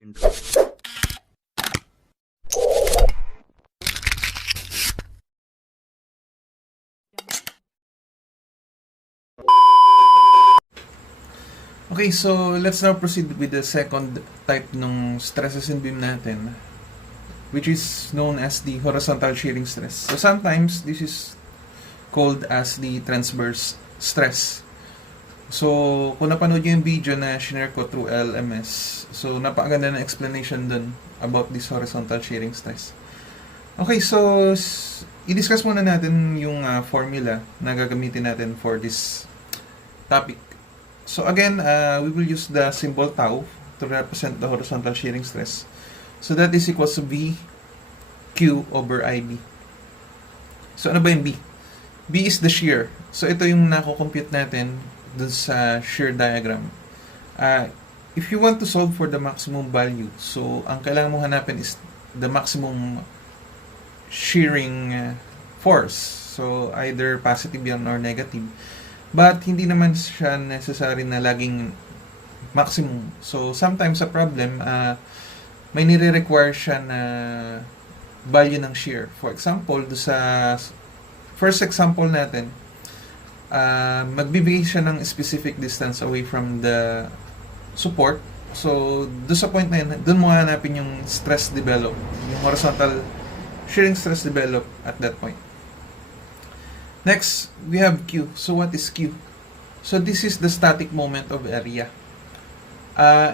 Intro. Okay, so let's now proceed with the second type ng stresses in beam natin, which is known as the horizontal shearing stress. So sometimes this is called as the transverse stress. So kung napanood nyo yung video na shinare ko through LMS, so napakaganda na explanation dun about this horizontal shearing stress. Okay, so i-discuss muna natin yung formula na gagamitin natin for this topic. So again, we will use the symbol tau to represent the horizontal shearing stress. So that is equals to V Q over IB. So ano ba yung B? B is the shear. So ito yung nako-compute natin dun sa shear diagram. If you want to solve for the maximum value, so ang kailangan mong hanapin is the maximum shearing force. So either positive yan or negative. But hindi naman siya necessary na laging maximum. So sometimes sa problem, may nire-require siya na value ng shear. For example, do sa first example natin, magbibigay siya ng specific distance away from the support. So do sa point na yun, doon mo hanapin yung stress develop, yung horizontal shearing stress develop at that point. Next, we have Q. So what is Q? So this is the static moment of area.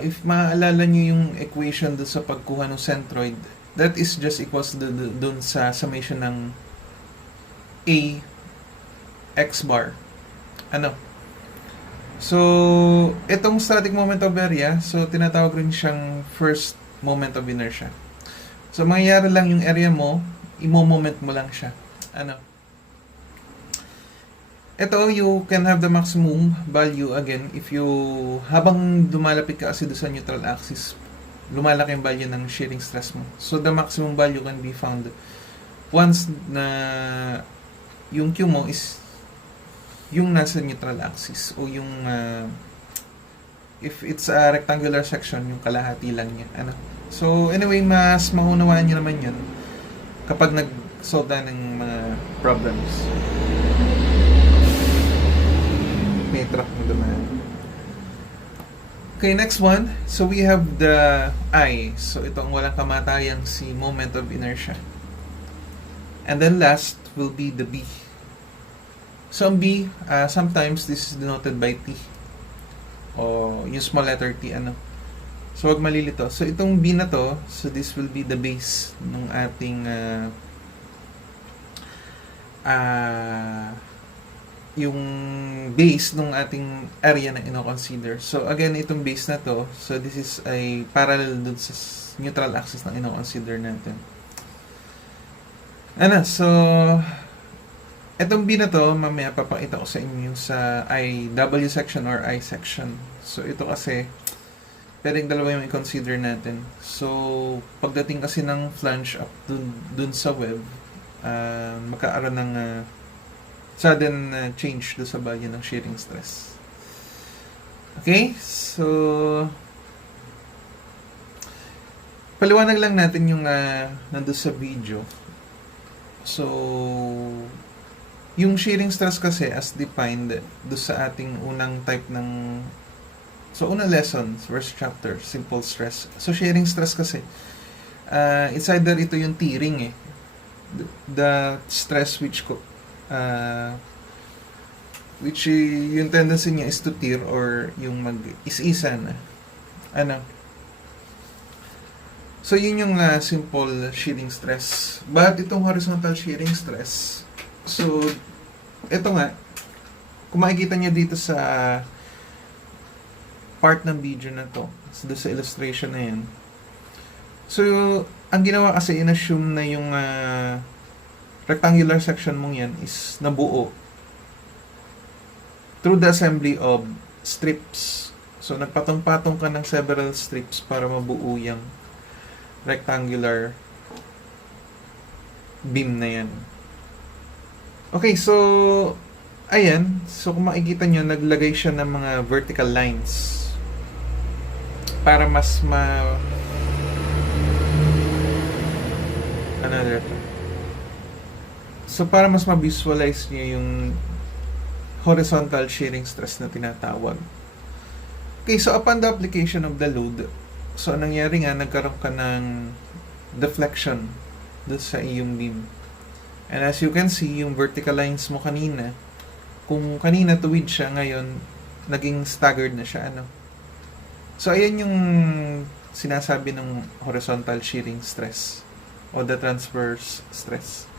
If maalala nyo yung equation doon sa pagkuha ng centroid, that is just equals to doon sa summation ng A x bar. Ano? So, itong static moment of area, so tinatawag rin siyang first moment of inertia. So, mangyayari lang yung area mo, imo-moment mo lang siya. Ano? Ito, you can have the maximum value again if you, habang lumalapit ka kasi doon sa neutral axis, lumalaki yung value ng shearing stress mo. So, the maximum value can be found once na yung Q mo is yung nasa neutral axis o yung if it's a rectangular section, yung kalahati lang niya. Ano? So, anyway, mas maunawaan nyo naman yun kapag nag-solve na ng mga problems. May truck na dumaan. Okay, next one. So, we have the I. So, ito ang walang kamatayang si moment of inertia. And then last will be the B. So, ang B, sometimes this is denoted by T. O yung small letter T, ano. So, wag malilito. So, itong B na to, so this will be the base ng ating yung base ng ating area na ino-consider. So, again, itong base na to, so this is ay parallel dun sa neutral axis na ino-consider natin. Ano, so, itong B na to, mamaya papakita ko sa inyo sa W section or I section. So, ito kasi, pwedeng dalawa yung i-consider natin. So, pagdating kasi ng flange up dun sa web, magkaaroon ng sudden change do sa value ng shearing stress. Okay? So, paliwanag lang natin yung nandun sa video. So, yung shearing stress kasi as defined do sa ating unang type ng unang lesson, first chapter, simple stress. So, shearing stress kasi, it's either ito yung tearing the stress which yung tendency niya is to tear or yung mag-is-isan. Ano? So, yun yung simple shearing stress. But itong horizontal shearing stress, so, ito nga, kung makikita niya dito sa part ng video na to, so sa illustration na yan. So, ang ginawa kasi, in-assume na yung rectangular section mong yan is nabuo through the assembly of strips. So, nagpatong-patong ka ng several strips para mabuo yung rectangular beam na yan. Okay, so, ayan. So, kung makikita nyo, naglagay siya ng mga vertical lines para mas another to. So, para mas ma-visualize niyo yung horizontal shearing stress na tinatawag. Okay, so upon the application of the load, so nangyari nga, nagkaroon ka ng deflection doon sa iyong beam. And as you can see, yung vertical lines mo kanina, kung kanina tuwid siya, ngayon, naging staggered na siya, ano. So, ayan yung sinasabi ng horizontal shearing stress o the transverse stress.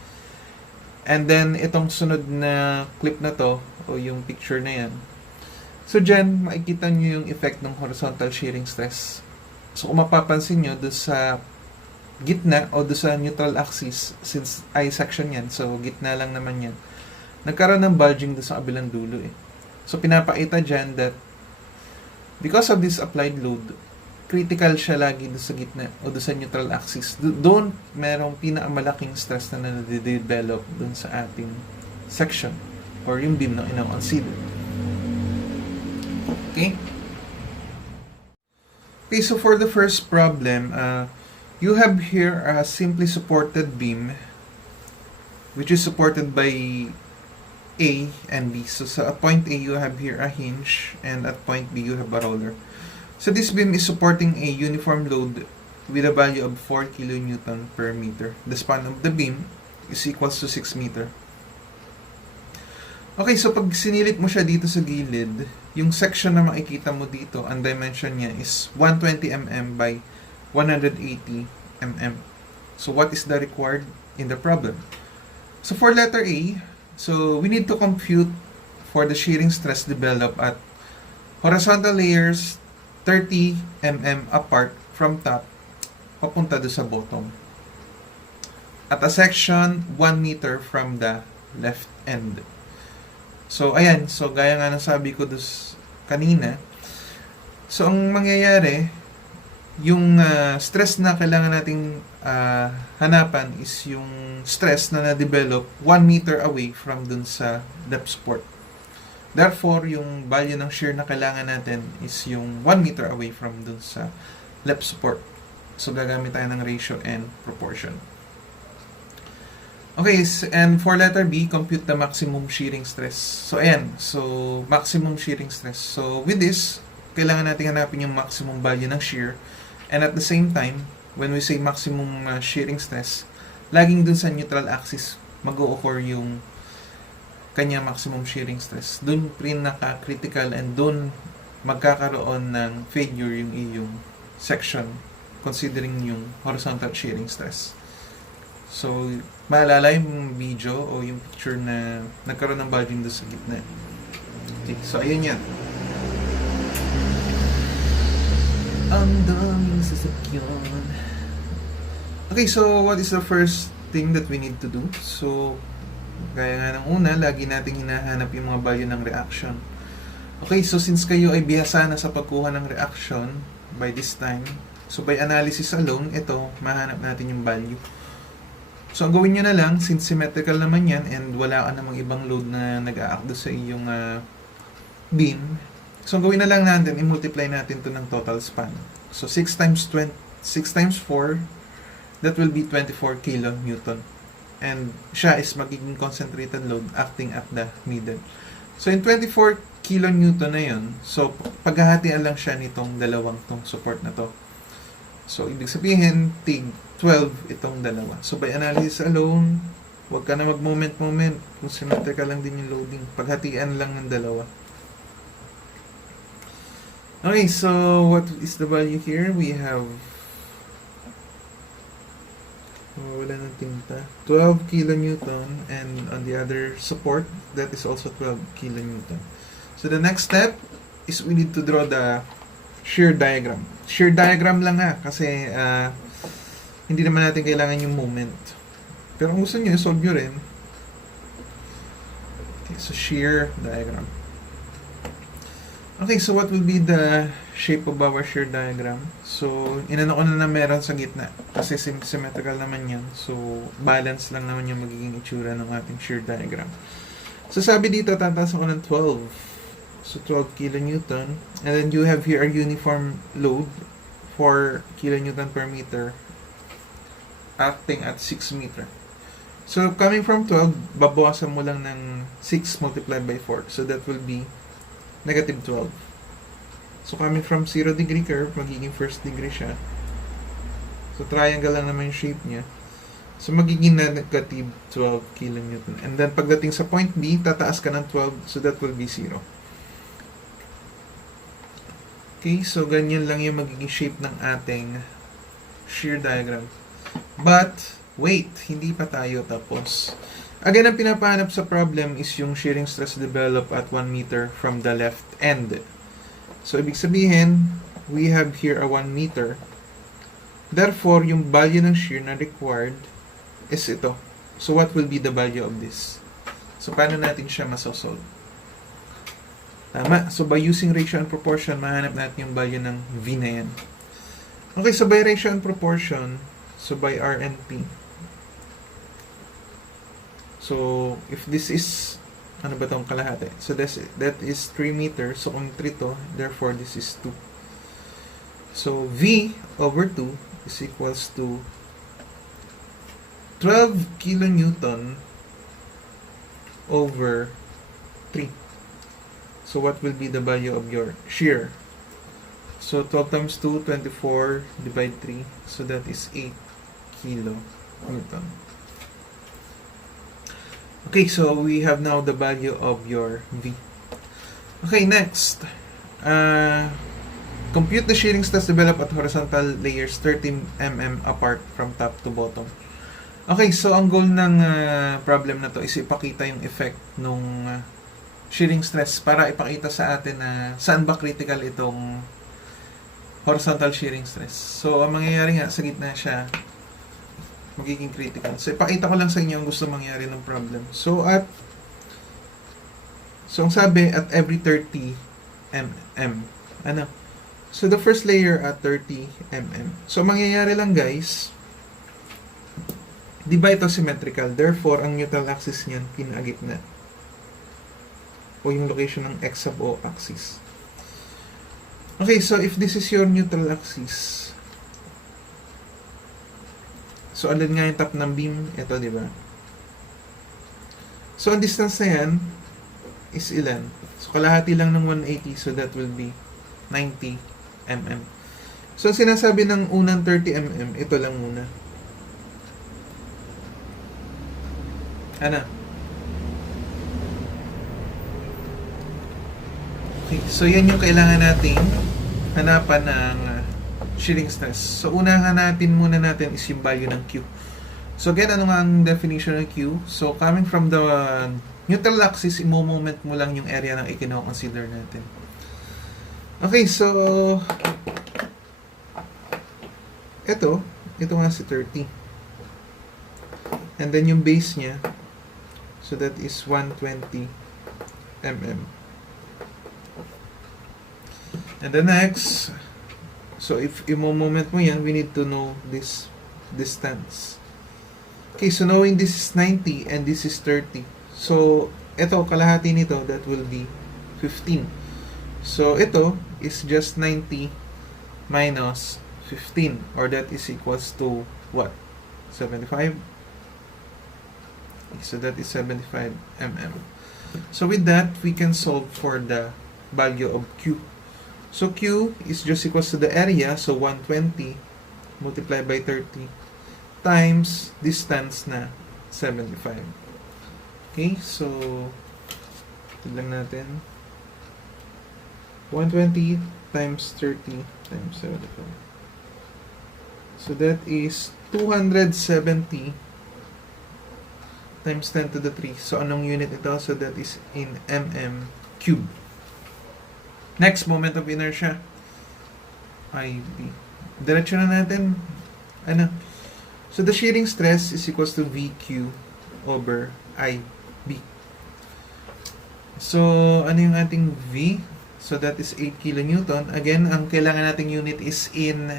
And then, itong sunod na clip na to, o yung picture na yan, so dyan, makikita nyo yung effect ng horizontal shearing stress. So, kung mapapansin nyo, doon sa gitna o doon sa neutral axis, since I-section yan, so gitna lang naman yan, nagkaroon ng bulging doon sa kabilang dulo eh. So, pinapakita dyan that because of this applied load, critical siya lagi doon sa gitna o doon sa neutral axis. Doon merong pinakamalaking stress na nade-develop doon sa ating section or yung beam na ina-consider. Okay? Okay, so for the first problem, you have here a simply supported beam which is supported by A and B. So at point A, you have here a hinge, and at point B, you have a roller. So this beam is supporting a uniform load with a value of 4 kN per meter. The span of the beam is equals to 6 meter. Okay, so pag sinilit mo siya dito sa gilid, yung section na makikita mo dito, ang dimension niya is 120 mm by 180 mm. So what is the required in the problem? So for letter A, so we need to compute for the shearing stress developed at horizontal layers 30 mm apart from top papunta do sa bottom at a section 1 meter from the left end. So ayan, so gaya nga ng sabi ko kanina, so ang mangyayari, yung stress na kailangan nating hanapan is yung stress na na-develop 1 meter away from dun sa depth support. Therefore, yung value ng shear na kailangan natin is yung 1 meter away from dun sa left support. So, gagamit tayo ng ratio and proportion. Okay, and for letter B, compute the maximum shearing stress. So, ayan. So, maximum shearing stress. So, with this, kailangan natin hanapin yung maximum value ng shear. And at the same time, when we say maximum shearing stress, laging dun sa neutral axis mag-o-occur yung kanyang maximum shearing stress. Dun pinaka-critical and dun magkakaroon ng failure yung iyong section considering yung horizontal shearing stress. So, maalala yung video o yung picture na nagkaroon ng bulging doon sa gitna. Okay, so ayun yan. Ang daming sasakyan. Okay, so what is the first thing that we need to do? So, gaya nga ng una, lagi nating hinahanap yung mga value ng reaction. Okay, so since kayo ay bihasa na sa pagkuha ng reaction by this time, so by analysis alone, ito, mahanap natin yung value. So, ang gawin nyo na lang, since symmetrical naman yan and wala ka namang ibang load na nag-a-act sa iyong beam, so ang gawin na lang natin, i-multiply natin to ng total span. So, 6 times 4, that will be 24 kN. And siya is magiging concentrated load acting at the middle. So, in 24 kN na yun, so, paghahatian lang siya nitong dalawang tong support na to. So, ibig sabihin, tig 12 itong dalawa. So, by analysis alone, huwag ka na mag-moment-moment. Kung symmetrical lang din yung loading. Paghatian lang ng dalawa. Okay, so, what is the value here? We have wala ng tinta. 12 kN, and on the other support, that is also 12 kN. So the next step is we need to draw the shear diagram. Shear diagram lang kasi hindi naman natin kailangan yung moment. Pero kung gusto nyo, solve nyo rin. Okay, so shear diagram. Okay, so what will be the shape of our shear diagram? So, inano ko na meron sa gitna. Kasi symmetrical naman yan. So, balance lang naman yung magiging itsura ng ating shear diagram. So, sabi dito, tataas ako ng 12. So, 12 kN. And then, you have here a uniform load, 4 kN per meter. acting at 6 meter. So, coming from 12, babawasan mo lang ng 6 multiplied by 4. So, that will be negative 12. So, coming from 0 degree curve, magiging first degree siya. So, triangle lang naman yung shape niya. So, magiging negative 12 kilonewton. And then, pagdating sa point B, tataas ka ng 12. So, that will be 0. Okay, so ganyan lang yung magiging shape ng ating shear diagram. But, wait, hindi pa tayo tapos. Again, ang pinapahanap sa problem is yung shearing stress developed at 1 meter from the left end. So, ibig sabihin, we have here a 1 meter. Therefore, yung value ng shear na required is ito. So, what will be the value of this? So, paano natin siya masosolve? Tama. So, by using ratio and proportion, mahanap natin yung value ng V na yan. Okay, so by ratio and proportion, so by R and P. So, if this is, ano ba itong kalahati? So, that is 3 meters. So, kung 3 to, therefore, this is 2. So, V over 2 is equals to 12 kilonewton over 3. So, what will be the value of your shear? So, 12 times 2, 24, divide 3. So, that is 8 kilonewton. Okay, so we have now the value of your V. Okay, next. Compute the shearing stress developed at horizontal layers 30 mm apart from top to bottom. Okay, so ang goal ng problem na to is ipakita yung effect nung shearing stress para ipakita sa atin na saan ba critical itong horizontal shearing stress. So, ang mangyayari nga, sa gitna siya, magiging critical. So, ipakita ko lang sa inyo ang gusto mangyari ng problem. So, ang sabi, at every 30 mm. Ano? So, the first layer at 30 mm. So, mangyayari lang guys, di ba ito symmetrical? Therefore, ang neutral axis niyan, pinagitna. O yung location ng X sub O axis. Okay, so if this is your neutral axis, so alin nga yung top ng beam? Ito, di ba? So, ang distance na yan is ilan? So, kalahati lang ng 180, so that will be 90 mm. So, sinasabi ng unang 30 mm, ito lang muna. Ano? Okay, so yan yung kailangan nating hanapan ng shearing stress. So, unang hanapin muna natin is yung value ng Q. So, again, ano nga ang definition ng Q? So, coming from the neutral axis, imo-moment mo lang yung area ng ikino-consider natin. Okay, so, ito nga si 30. And then yung base niya, so that is 120 mm. And the next, so if imo-moment mo yan, we need to know this distance. Okay, so knowing this is 90 and this is 30. So, ito, kalahati nito, that will be 15. So, ito is just 90 minus 15, or that is equals to what? 75? Okay, so that is 75 mm. So, with that, we can solve for the value of Q. So, Q is just equals to the area, so 120 multiplied by 30 times distance na 75. Okay, so tignan natin. 120 times 30 times 75. So, that is 270 times 10 to the 3. So, anong unit ito? So, that is in mm cube. Next, moment of inertia. IB. Diretso na natin. Ano? So, the shearing stress is equals to VQ over IB. So, ano yung ating V? So, that is 8 kilonewton. Again, ang kailangan nating unit is in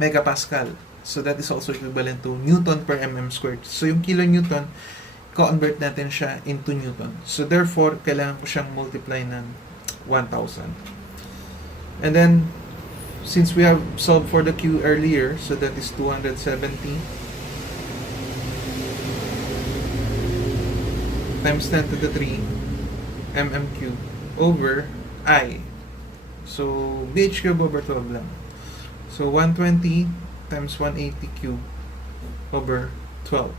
megapascal. So, that is also equivalent to Newton per mm squared. So, yung kilonewton, convert natin siya into Newton. So, therefore, kailangan ko siyang multiply ng 1,000. And then, since we have solved for the Q earlier, so that is 270 times 10 to the 3 mm cube over I. So, BH cube over 12 lang. So, 120 times 180 cube over 12.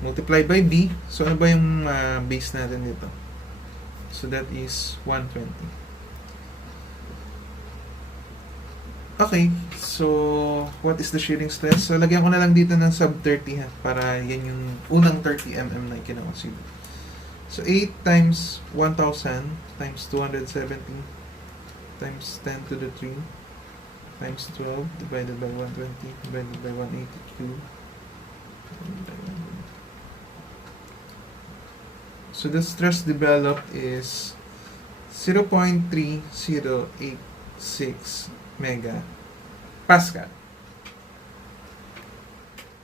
Multiply by B. So, ano ba yung base natin dito? So, that is 120. Okay. So, what is the shearing stress? So, lagyan ko na lang dito ng sub 30 ha. Para yan yung unang 30 mm na kinakonsider. So, 8 times 1,000 times 270 times 10 to the 3 times 12 divided by 120 divided by 180 cube. So the stress developed is 0.3086 mega Pascal.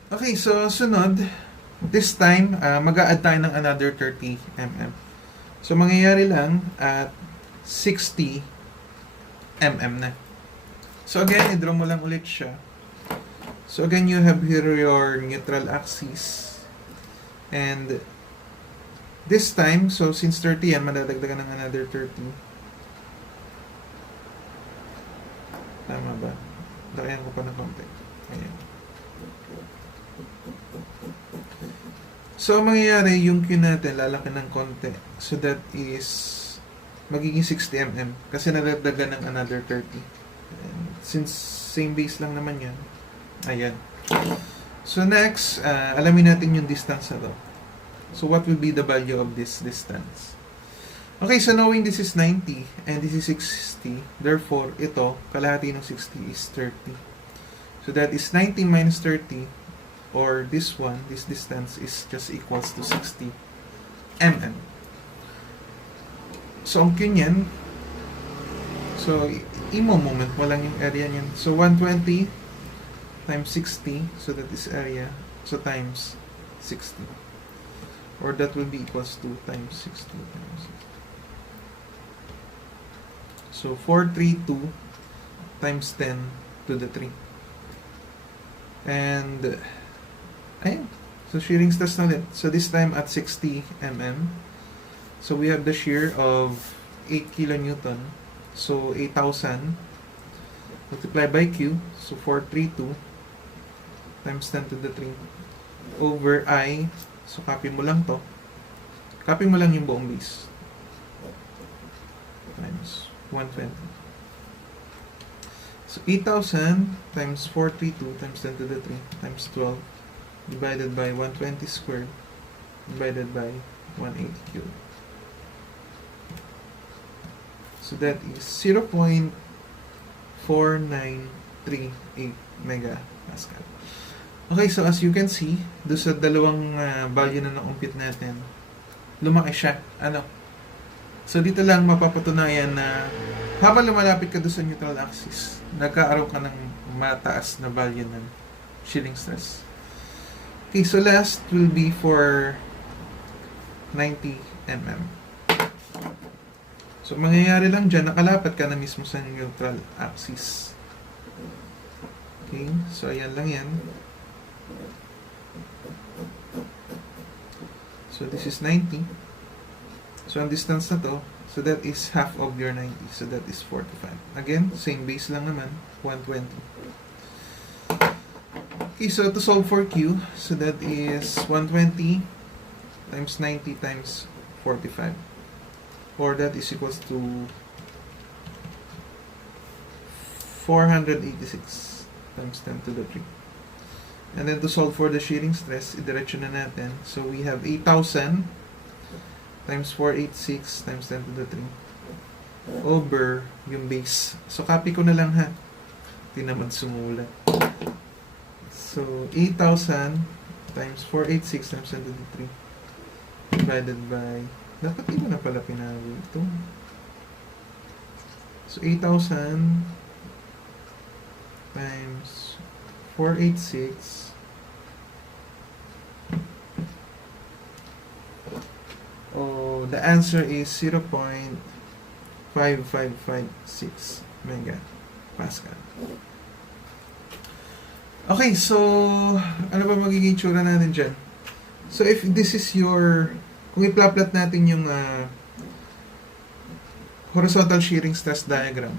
Okay, so sunod, this time, mag-a-add tayo ng another 30 mm. So mangyayari lang at 60 mm na. So again, i-draw mo lang ulit siya. So again, you have here your neutral axis. And this time, so since 30 yan, madadagdagan ng another 30. Tama ba? Lakayan ko pa ng konti. Ayan. So, ang mangyayari, yung Q natin, lalaki ng konti. So, that is magiging 60 mm. Kasi nadagdagan ng another 30. And since same base lang naman yan, ayan. So, next, alamin natin yung distance na to. So, what will be the value of this distance? Okay, so knowing this is 90 and this is 60, therefore, ito, kalahati ng 60 is 30. So, that is 90 minus 30, or this one, this distance is just equals to 60 mm. So, ang Q niyan, so, imo moment mo lang yung area niyan. So, 120 times 60, so that is area, so times 60. Or that will be equals to times 60 times 60. So 432 times 10 to the 3. And ayun. So shearing stress na ulit. So this time at 60 mm. So we have the shear of 8 kilonewton. So 8,000 multiplied by Q. So 432 times 10 to the 3 over I. So, copy mo lang to. Copy mo lang yung buong base. Times 120. So, 8,000 times 432 times 10 to the 3 times 12 divided by 120 squared divided by 180 cubed. So, that is 0.4938 megapascal. Okay, so as you can see, doon sa dalawang value na na-compute natin, lumaki siya. Ano? So, dito lang mapapatunayan na habang lumalapit ka doon sa neutral axis, nagkaaroon ka ng mataas na value ng shearing stress. Okay, so last will be for 90 mm. So, mangyayari lang dyan, nakalapat ka na mismo sa neutral axis. Okay, so ayan lang yan. So, this is 90. So, ang distance na to, so that is half of your 90. So, that is 45. Again, same base lang naman, 120. Okay, so to solve for Q, so that is 120 times 90 times 45. Or that is equals to 486 times 10 to the 3. And then to solve for the shearing stress, idiretso na natin. So we have 8,000 times 486 times 10 to the 3 over yung base. So copy ko na lang ha. Hindi naman sumulat. So 8,000 times 486 times 10 to the 3 divided by, dapat iba na pala pinalo ito. So 8,000 times 486 the answer is 0.5556 megapascal. Okay, so ano ba magiging tsura natin dyan? So if this is your kung i-plot natin yung horizontal shearing stress diagram,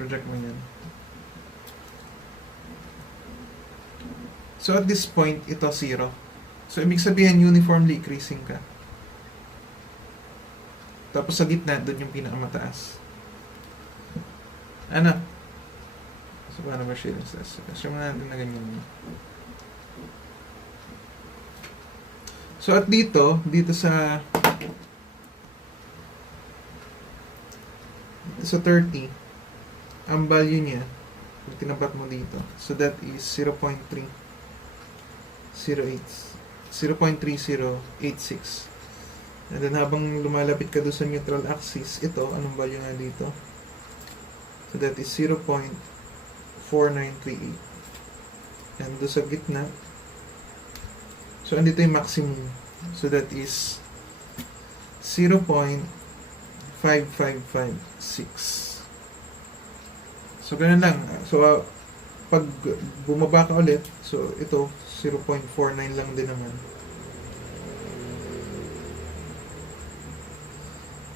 project mo yan. So at this point, ito 0. So ibig sabihin, uniformly increasing ka. Tapos sa gitna, doon yung pinakamataas. Ano? So paano ba shearing stress? Assume natin na ganyan. So at dito sa 30, ang value niya, kung tinapat mo dito, so that is 0.3086. And then habang lumalapit ka doon sa neutral axis, ito, anong value nga dito? So that is 0.4938. And doon sa gitna, so andito yung maximum. So that is 0.5556. So ganun lang. So pag bumaba ka ulit, so ito 0.49 lang din naman.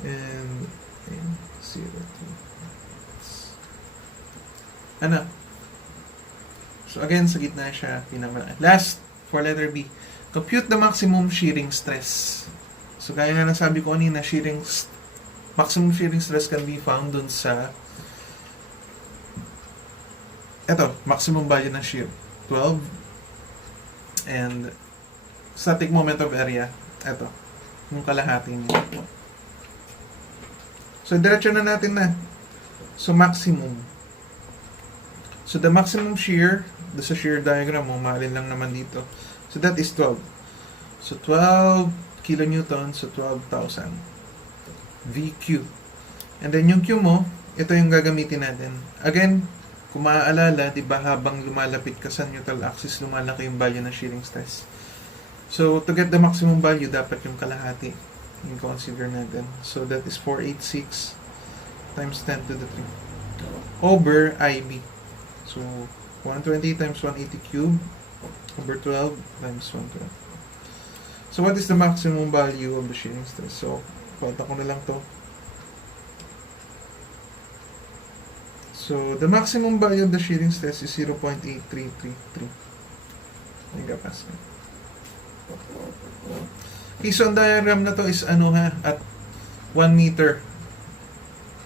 And 0. Ano? So again, sa gitna siya pinamala. Last, for letter B. Compute the maximum shearing stress. So gaya nga nasabi ko kanina, maximum shearing stress can be found dun sa eto, maximum value ng shear 12, and static moment of area, eto, yung kalahati niya. So diretso na natin na. So maximum. So the maximum shear, sa shear diagram mo, mahalin lang naman dito. So that is 12. So 12 kilonewton, so 12,000 VQ. And then yung Q mo, ito yung gagamitin natin. Again, kung maaalala, di ba habang lumalapit ka sa neutral axis, lumalaki yung value ng shearing stress. So to get the maximum value, dapat yung kalahati yung consider natin. So that is 486 times 10 to the 3 over IB. So 120 times 180 cube over 12 times 120. So what is the maximum value of the shearing stress? So pata ko na lang to. So the maximum value of the shearing stress is 0.8333 megapascal. Okay, so ang diagram na to is at 1 meter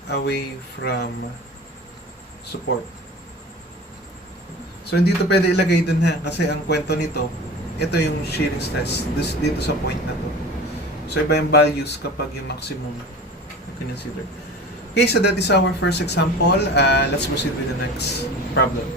away from support. So hindi to pwede ilagay dun kasi ang kwento nito, ito yung shearing stress dito sa point na to. So iba yung values kapag yung maximum consider. Okay, so that is our first example. Let's proceed with the next problem.